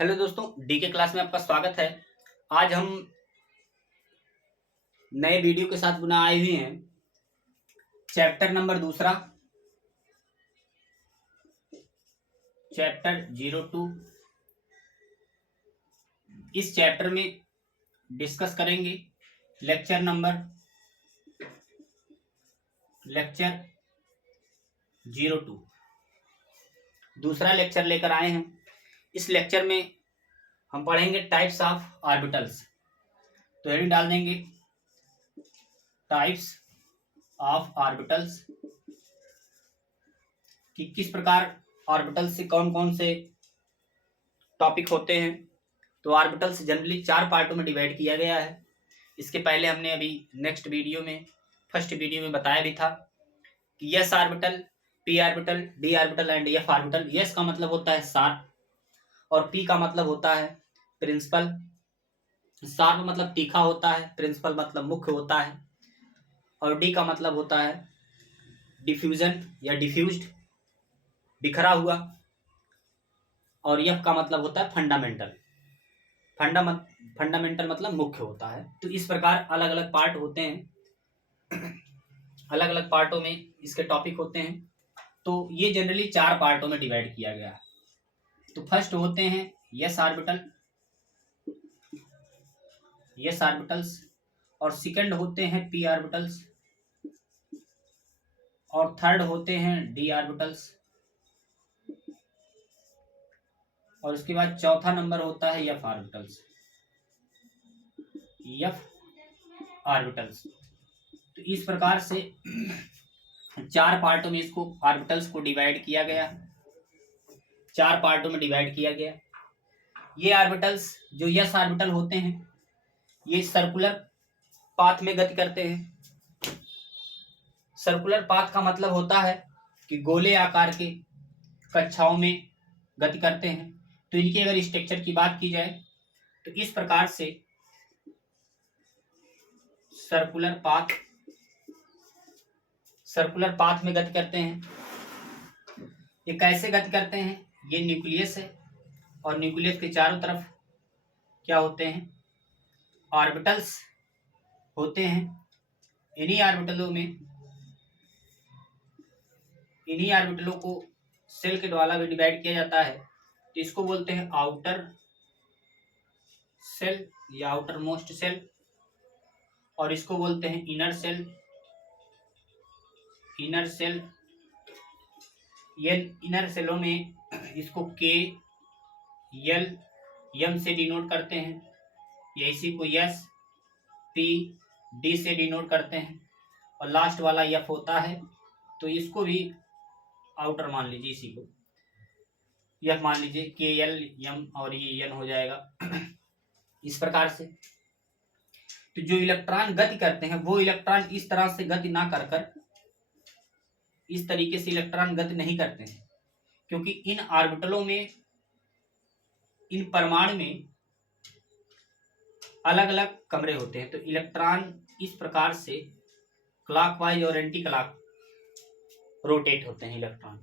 Hello दोस्तों, D के class में आपका स्वागत है। आज हम नए वीडियो के साथ पुनः आए हुए हैं। चैप्टर नंबर दूसरा, चैप्टर 02। इस चैप्टर में डिस्कस करेंगे लेक्चर 02। दूसरा लेक्चर लेकर आए हैं। इस लेक्चर में हम पढ़ेंगे टाइप्स ऑफ ऑर्बिटल्स। तो हेडिंग डाल देंगे टाइप्स ऑफ ऑर्बिटल्स, कि किस प्रकार ऑर्बिटल्स से कौन कौन से टॉपिक होते हैं। तो ऑर्बिटल्स जनरली 4 पार्टों में डिवाइड किया गया है। इसके पहले हमने अभी फर्स्ट वीडियो में बताया भी था कि yes orbital, P orbital, D orbital and F orbital. Yes का मतलब होता है शार्प और पी का मतलब होता है प्रिंसिपल। शार्प मतलब तीखा होता है, प्रिंसिपल मतलब मुख्य होता है, और डी का मतलब होता है डिफ्यूजन या डिफ्यूज्ड, बिखरा हुआ, और एफ का मतलब होता है फंडामेंटल। फंडामेंटल मतलब मुख्य होता है। तो इस प्रकार अलग अलग पार्ट होते हैं, अलग अलग पार्टों में इसके टॉपिक होते हैं। तो ये जनरली 4 पार्टों में डिवाइड किया गया है। तो फर्स्ट होते हैं यस ऑर्बिटल्स, और सेकंड होते हैं पी ऑर्बिटल्स, और थर्ड होते हैं डी ऑर्बिटल्स, और उसके बाद चौथा नंबर होता है एफ ऑर्बिटल्स। तो इस प्रकार से 4 पार्टों में इसको ऑर्बिटल्स को डिवाइड किया गया, 4 पार्टों में डिवाइड किया गया। ये ऑर्बिटल्स जो यस ऑर्बिटल होते हैं, ये सर्कुलर पाथ में गति करते हैं। सर्कुलर पाथ का मतलब होता है कि गोले आकार के कक्षाओं में गति करते हैं। तो इनकी अगर स्ट्रक्चर की बात की जाए तो इस प्रकार से सर्कुलर पाथ में गति करते हैं। ये कैसे गति करते हैं? ये न्यूक्लियस है, और न्यूक्लियस के चारों तरफ क्या होते हैं? ऑर्बिटल्स होते हैं। इन्हीं ऑर्बिटलों को सेल के द्वारा भी डिवाइड किया जाता है। तो इसको बोलते हैं आउटर सेल या आउटर मोस्ट सेल, और इसको बोलते हैं इनर सेल। ये इनर सेलों में इसको के, एल, एम से डिनोट करते हैं, या इसी को एस, पी, डी से डिनोट करते हैं, और लास्ट वाला एफ होता है। तो इसको भी आउटर मान लीजिए, इसी को एफ मान लीजिए, के, एल, एम, और ये एन हो जाएगा। इस प्रकार से तो जो इलेक्ट्रॉन गति करते हैं वो इलेक्ट्रॉन इस तरह से गति ना कर इस तरीके से इलेक्ट्रॉन गति नहीं करते हैं, क्योंकि इन ऑर्बिटलों में, इन परमाणु में अलग अलग कमरे होते हैं। तो इलेक्ट्रॉन इस प्रकार से क्लॉकवाइज और एंटी क्लॉक रोटेट होते हैं इलेक्ट्रॉन।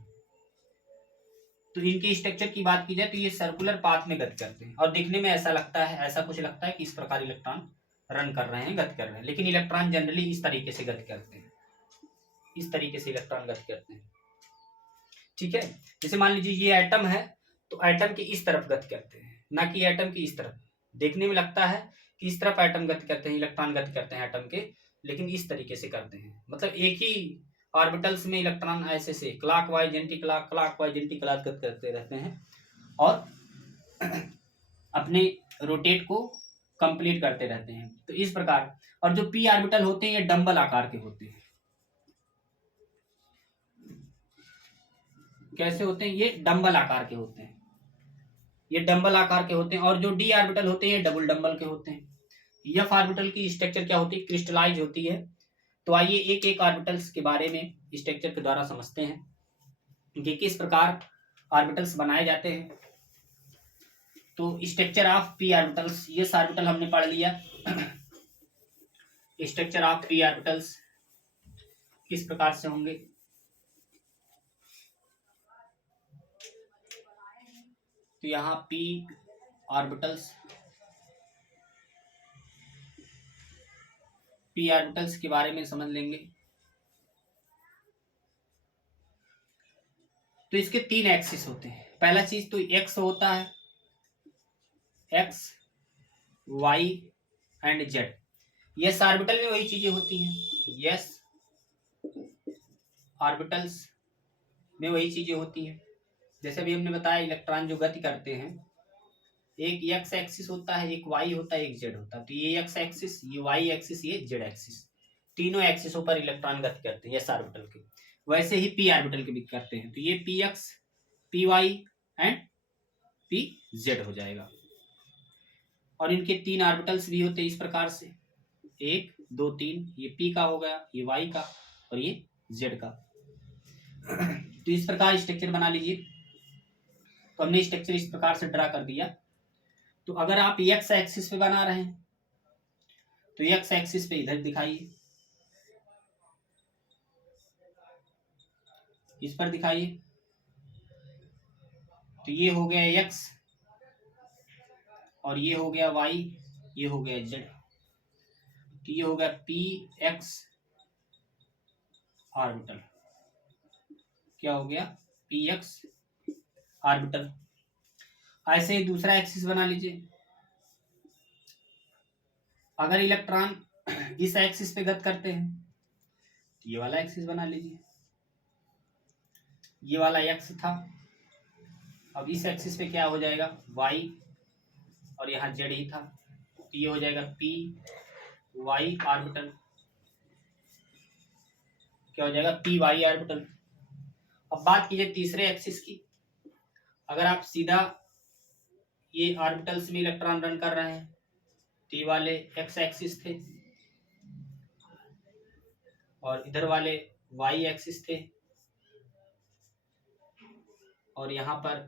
तो इनकी स्ट्रक्चर की बात की जाए तो ये सर्कुलर पाथ में गति करते हैं, और दिखने में ऐसा कुछ लगता है कि इस प्रकार इलेक्ट्रॉन रन कर रहे हैं, गति कर रहे हैं, लेकिन इलेक्ट्रॉन जनरली इस तरीके से गति करते हैं, इस तरीके से इलेक्ट्रॉन गति करते हैं। ठीक है, जैसे मान लीजिए ये एटम है, तो एटम के इस तरफ गति करते हैं, ना कि एटम की इस तरफ। देखने में लगता है कि इस तरफ एटम गति करते हैं, इलेक्ट्रॉन गति करते हैं एटम के, लेकिन इस तरीके से करते हैं। मतलब एक ही ऑर्बिटल्स में इलेक्ट्रॉन ऐसे से क्लॉकवाइज एंटी क्लॉक गति करते रहते हैं, और अपने रोटेट को कंप्लीट करते रहते हैं। तो इस प्रकार, और जो पी ऑर्बिटल होते हैं ये डंबल आकार के होते हैं। कैसे होते हैं? ये डंबल आकार के होते हैं, ये डंबल आकार के होते हैं। और जो डी ऑर्बिटल होते हैं ये डबल डंबल के होते हैं। एफ ऑर्बिटल की स्ट्रक्चर क्या होती है? क्रिस्टलाइज होती है। तो आइए एक एक ऑर्बिटल्स के बारे में स्ट्रक्चर के द्वारा समझते हैं कि किस प्रकार ऑर्बिटल्स बनाए जाते हैं। तो स्ट्रक्चर ऑफ पी ऑर्बिटल्स, ये ऑर्बिटल हमने पढ़ लिया। स्ट्रक्चर ऑफ पी ऑर्बिटल्स किस प्रकार से होंगे? तो यहाँ पी ऑर्बिटल्स, पी ऑर्बिटल्स के बारे में समझ लेंगे। तो इसके 3 एक्सिस होते हैं। पहला चीज तो एक्स होता है, X Y and Z. Yes orbital में वही चीजें होती हैं, यस ऑर्बिटल्स में वही चीजें होती हैं। जैसे अभी हमने बताया इलेक्ट्रॉन जो गति करते हैं, एक एक्स एक्सिस होता है, एक वाई होता है, एक जेड होता है। तो ये एक्स एक्सिस, ये वाई एक्सिस, ये जेड एक्सिस, तीनों एक्सिसों पर इलेक्ट्रॉन गति करते हैं एस ऑर्बिटल के। वैसे ही पी ऑर्बिटल के भी करते हैं। तो ये P X, P Y and P Z हो जाएगा। और इनके 3 ऑर्बिटल्स भी होते हैं इस प्रकार से, 1 2 3। ये पी का हो गया, ये वाई का, और ये जेड का। तो इस प्रकार स्ट्रक्चर बना लीजिए। तो हमने स्ट्रक्चर इस प्रकार से ड्रा कर दिया। तो अगर आप एक्स एक्सिस पे बना रहे हैं तो एक्स एक्सिस पे इधर दिखाइए, इस पर दिखाइए। तो ये हो गया एक्स, और ये हो गया वाई, ये हो गया जेड। तो ये हो गया पी एक्स ऑर्बिटल। क्या हो गया? P x orbital. ऐसे ही दूसरा एक्सिस बना लीजिए। अगर इलेक्ट्रॉन इस एक्सिस पे गति करते हैं तो ये वाला एक्सिस बना लीजिए। ये वाला एक्स था, अब इस एक्सिस पे क्या हो जाएगा? वाई, और यहाँ जेड ही था। तो ये हो जाएगा पी वाई ऑर्बिटल। क्या हो जाएगा? P Y orbital. अब बात कीजिए तीसरे एक्सिस की। अगर आप सीधा ये ऑर्बिटल्स में इलेक्ट्रॉन रन कर रहे हैं तो ये वाले एक्स एक्सिस थे, और इधर वाले वाई एक्सिस थे, और यहाँ पर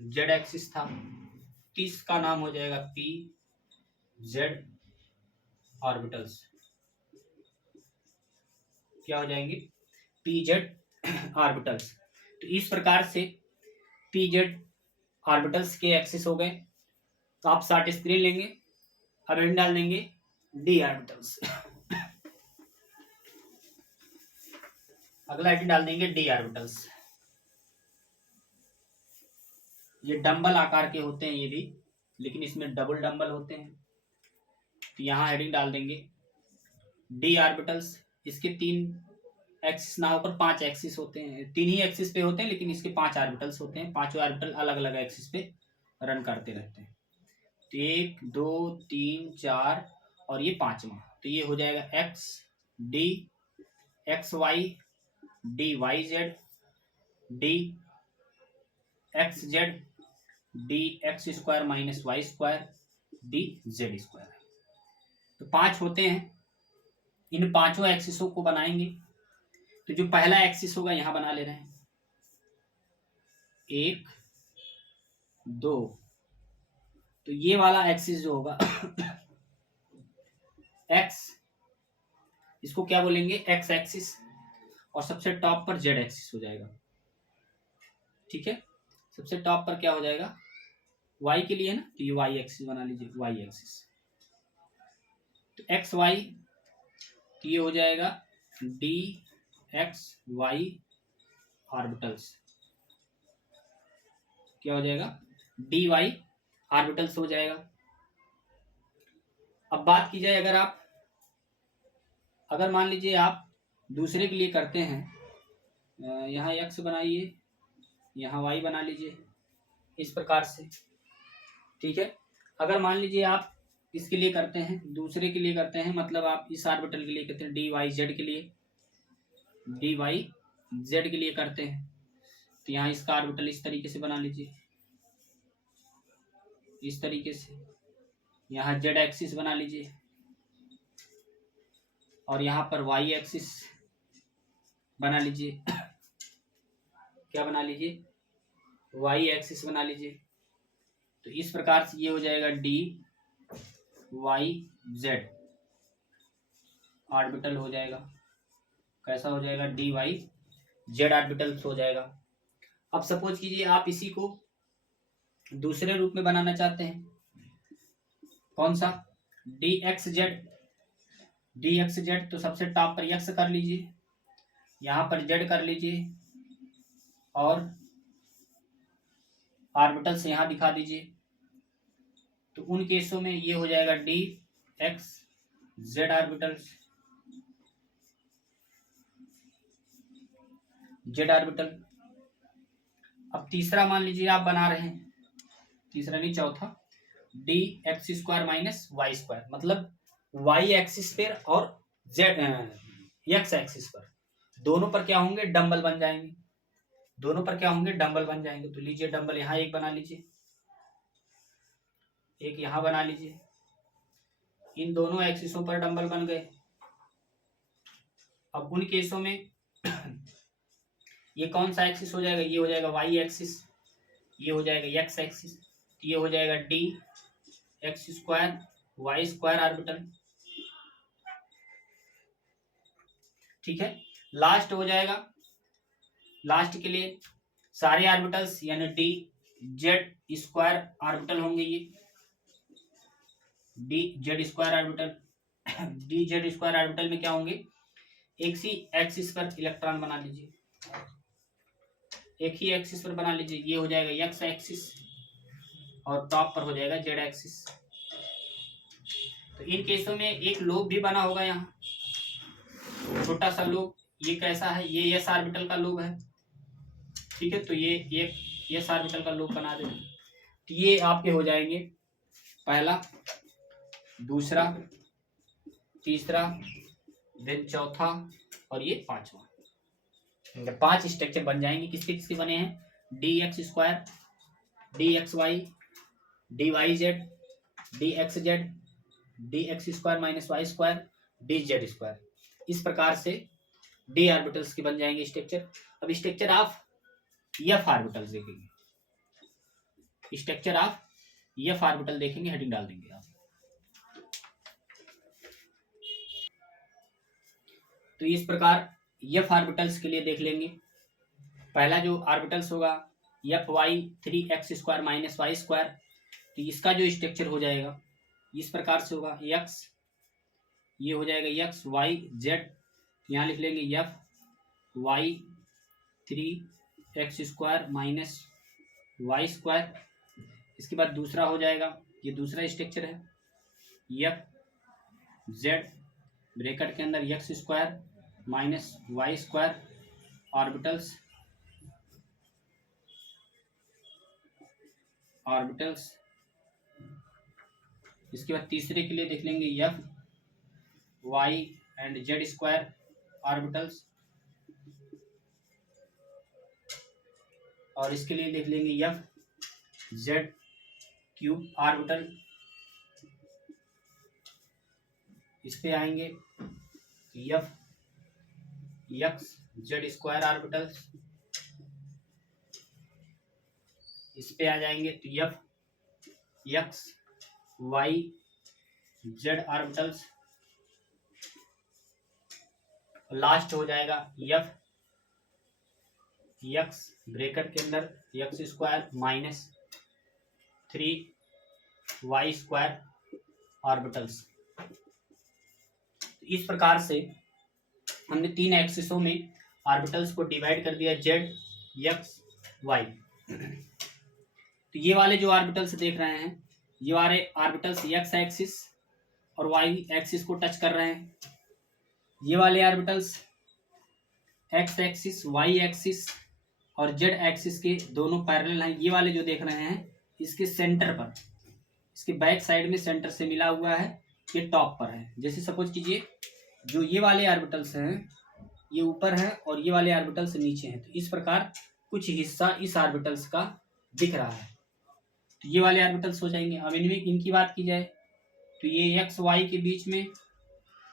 जेड एक्सिस था। तो इसका नाम हो जाएगा पी जेड ऑर्बिटल्स। क्या हो जाएंगे? P Z orbitals. तो इस प्रकार से पी जेड ऑर्बिटल्स के एक्सिस हो गए। तो आप शॉर्ट स्क्रीन लेंगे, अब हेडिंग डाल देंगे डी ऑर्बिटल्स। अगला हेडिंग डाल देंगे डी ऑर्बिटल्स। ये डंबल आकार के होते हैं ये भी, लेकिन इसमें डबल डंबल होते हैं। तो यहाँ हेडिंग डाल देंगे डी ऑर्बिटल्स। इसके 3 एक्सिस ना होकर 5 एक्सिस होते हैं। 3 ही एक्सिस पे होते हैं, लेकिन इसके 5 ऑर्बिटल्स होते हैं। 5 ऑर्बिटल अलग अलग एक्सिस पे रन करते रहते हैं। तो 1 2 3 4 और ये 5वां। तो ये हो जाएगा X D X Y D Y Z D X Z D X square minus Y square D Z square. तो 5 होते हैं। इन 5 एक्सिसों को बनाएंगे। तो जो पहला एक्सिस होगा यहां बना ले रहे हैं, 1 2। तो ये वाला एक्सिस जो होगा एक्स, इसको क्या बोलेंगे? X axis. और सबसे टॉप पर जेड एक्सिस हो जाएगा। ठीक है, सबसे टॉप पर क्या हो जाएगा? वाई के लिए है ना, तो ये वाई एक्सिस बना लीजिए, वाई एक्सिस। तो एक्स वाई, तो ये हो जाएगा डी एक्स वाई ऑर्बिटल्स। क्या हो जाएगा? डी वाई ऑर्बिटल्स हो जाएगा। अब बात की जाए, अगर मान लीजिए आप दूसरे के लिए करते हैं, यहाँ एक्स बनाइए, यहाँ वाई बना लीजिए, इस प्रकार से। ठीक है, अगर मान लीजिए आप इसके लिए करते हैं, दूसरे के लिए करते हैं, मतलब आप इस ऑर्बिटल के लिए करते हैं, डी वाई जेड के लिए, डी वाई जेड के लिए करते हैं, तो यहाँ इसका ऑर्बिटल इस तरीके से बना लीजिए, इस तरीके से। यहाँ जेड एक्सिस बना लीजिए, और यहाँ पर वाई एक्सिस बना लीजिए। क्या बना लीजिए? वाई एक्सिस बना लीजिए। तो इस प्रकार से ये हो जाएगा डी वाई जेड ऑर्बिटल हो जाएगा। कैसा हो जाएगा? डी वाई जेड ऑर्बिटल हो जाएगा। अब सपोज कीजिए आप इसी को दूसरे रूप में बनाना चाहते हैं, कौन सा, डी एक्स जेड, तो सबसे टॉप पर एक्स कर लीजिए, यहाँ पर जेड कर लीजिए और ऑर्बिटल से यहाँ दिखा दीजिए। तो उन केसों में ये हो जाएगा D X Z orbitals, Z orbital. अब तीसरा मान लीजिए आप बना रहे हैं, तीसरा नहीं चौथा, D X square minus Y square, मतलब वाई एक्सिस पर और जेड एक्स एक्सिस पर, दोनों पर क्या होंगे, डंबल बन जाएंगे, दोनों पर क्या होंगे, डंबल बन जाएंगे। तो लीजिए डंबल यहाँ एक बना लीजिए, एक यहाँ बना लीजिए, इन दोनों एक्सिसों पर डंबल बन गए। अब उन केसों में ये कौन सा एक्सिस हो जाएगा, ये हो जाएगा वाई एक्सिस, ये हो जाएगा एक्स एक्सिस, ये हो जाएगा D X square Y square orbital, ठीक है। लास्ट हो जाएगा, लास्ट के लिए सारे ऑर्बिटल्स यानी डी जेड स्क्वायर ऑर्बिटल होंगे, ये D Z square orbital, D Z square orbital में क्या होंगे, एक ही एक्सिस पर इलेक्ट्रॉन बना लीजिए, एक ही एक्सिस पर बना लीजिए, ये हो जाएगा एक्स एक्सिस और टॉप पर हो जाएगा जेड एक्सिस। तो इन केसों में एक लोब भी बना होगा, यहाँ छोटा सा लोब, ये कैसा है, ये एस ऑर्बिटल का लोब है, ठीक है। तो ये एक एस ऑर्बिटल का लोब बना देंगे। तो ये आपके हो जाएंगे पहला, दूसरा, तीसरा, देन चौथा और ये पांचवा, 5 स्ट्रक्चर बन जाएंगे। किसके किसके बने हैं, D X square, D X Y, D Y Z, D X Z, D X square minus Y square, D Z square. इस प्रकार से डी ऑर्बिटल्स के बन जाएंगे स्ट्रक्चर। अब स्ट्रक्चर ऑफ एफ ऑर्बिटल्स देखेंगे, स्ट्रक्चर ऑफ एफ ऑर्बिटल देखेंगे, heading डाल देंगे आप। तो इस प्रकार एफ ऑर्बिटल्स के लिए देख लेंगे। पहला जो ऑर्बिटल्स होगा F Y 3x square minus Y square, तो इसका जो स्ट्रक्चर हो जाएगा इस प्रकार से होगा, एक्स, ये हो जाएगा एक्स वाई जेड, यहाँ लिख लेंगे F Y 3x square minus Y square. इसके बाद दूसरा हो जाएगा, ये दूसरा स्ट्रक्चर है, एफ जेड ब्रैकेट के अंदर X square minus Y square orbitals, orbitals. इसके बाद तीसरे के लिए देख लेंगे F Y and Z square orbitals, और इसके लिए देख लेंगे एफ जेड क्यूब ऑर्बिटल। इस पे आएंगे F X Z square orbitals, इस पे आ जाएंगे तो F X Y Z orbitals, last हो जाएगा एफ एक्स ब्रैकेट के अंदर X square minus 3y square orbitals. इस प्रकार से हमने 3 एक्सिसों में ऑर्बिटल्स को डिवाइड कर दिया, जेड एक्स वाई। तो ये वाले जो ऑर्बिटल्स देख रहे हैं, ये वाले ऑर्बिटल्स एक्स एक्सिस और वाई एक्सिस को टच कर रहे हैं। ये वाले orbitals X axis Y axis और जेड एक्सिस के दोनों पैरेलल हैं। ये वाले जो देख रहे हैं इसके सेंटर पर, इसके बैक साइड में सेंटर से मिला हुआ है, ये टॉप पर है। जैसे सपोज कीजिए जो ये वाले ऑर्बिटल्स हैं ये ऊपर है और ये वाले ऑर्बिटल्स नीचे हैं, तो इस प्रकार कुछ हिस्सा इस ऑर्बिटल्स का दिख रहा है, तो ये वाले ऑर्बिटल्स हो जाएंगे। अब इनमें इनकी बात की जाए तो ये एक्स वाई के बीच में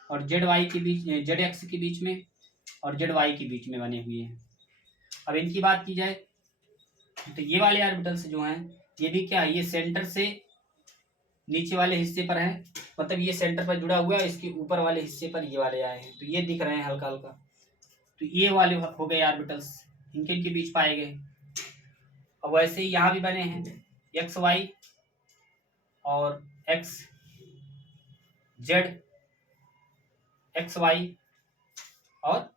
और जेड वाई के बीच, जेड एक्स के बीच में और जेड वाई के बीच में बने हुए हैं। अब इनकी बात की जाए तो ये वाले ऑर्बिटल्स जो हैं ये भी क्या है, ये सेंटर से नीचे वाले हिस्से पर है, मतलब ये सेंटर पर जुड़ा हुआ है, इसके ऊपर वाले हिस्से पर ये वाले आए हैं, तो ये दिख रहे हैं हल्का हल्का। तो ये वाले हो गए ऑर्बिटल्स, इनके बीच पाए गए। अब वैसे ही यहाँ भी बने हैं, एक्स वाई और एक्स जेड, एक्स वाई और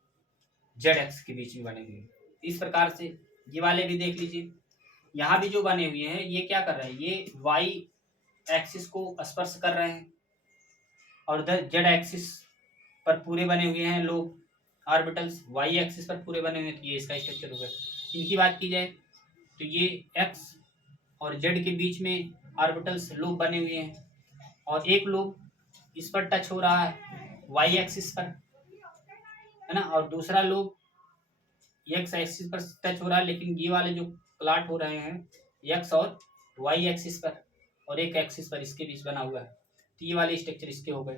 जेड एक्स के बीच में बने हुए हैं। इस प्रकार से ये वाले भी देख लीजिए, यहाँ भी जो बने हुए हैं ये क्या कर रहे हैं, ये वाई एक्सिस को स्पर्श कर रहे हैं और इधर जेड एक्सिस पर पूरे बने हुए हैं लोग ऑर्बिटल्स, वाई एक्सिस पर पूरे बने हुए हैं। तो ये इसका स्ट्रक्चर हो गया। इनकी बात की जाए तो ये एक्स और जेड के बीच में ऑर्बिटल्स लूप बने हुए हैं और एक लूप इस पर टच हो रहा है वाई एक्सिस पर, है ना, और दूसरा लूप एक्स एक्सिस पर टच हो रहा है, लेकिन ये वाले जो प्लॉट हो रहे हैं एक्स और वाई एक्सिस पर और एक एक्सिस पर इसके बीच बना हुआ है। तो ये वाले स्ट्रक्चर इसके हो गए।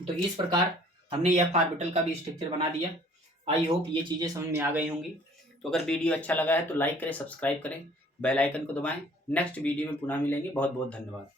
तो इस प्रकार हमने एफ ऑर्बिटल का भी स्ट्रक्चर बना दिया। आई होप ये चीज़ें समझ में आ गई होंगी। तो अगर वीडियो अच्छा लगा है तो लाइक करें, सब्सक्राइब करें, बेल आइकन को दबाएं। नेक्स्ट वीडियो में पुनः मिलेंगे। बहुत बहुत धन्यवाद।